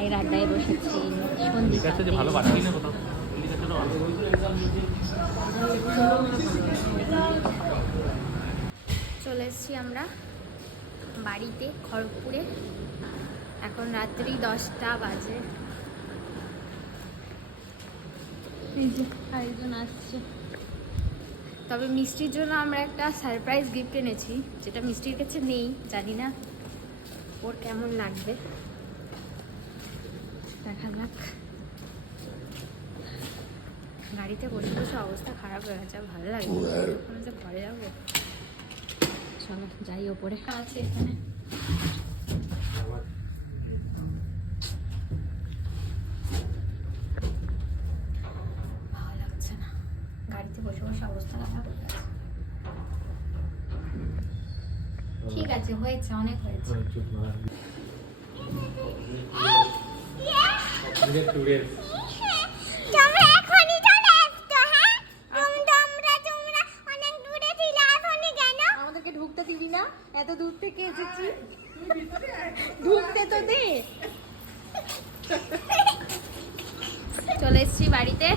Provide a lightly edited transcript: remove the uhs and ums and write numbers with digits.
চায়ের আড্ডায় বসেছি সন্ধ্যে। চলে এসেছি আমরা বাড়িতে খড়গপুরে। এখন রাত্রি 10টা বাজে। এই যে আরেকজন আসছে। তবে মিষ্টির জন্য আমরা একটা সারপ্রাইজ গিফট এনেছি, যেটা মিষ্টির কাছে নেই। জানি না ওর কেমন লাগবে, দেখা যাক। গাড়িতে বসে বসে অবস্থা খারাপ হয়ে গেছে, ভালো লাগবে ওখানে যে ঘরে যাবো। চলো যাই ওপরে, আছে এখানে। ভালো লাগছে না, গাড়িতে বসে বসে অবস্থা খারাপ হয়ে গেছে। ঠিক আছে, হয়েছে, অনেক হয়েছে। আমাদেরকে ঢুকতে দিবি না? এত দূর থেকে এসেছি, ঢুকতে তো দে। চলে এসেছি বাড়িতে।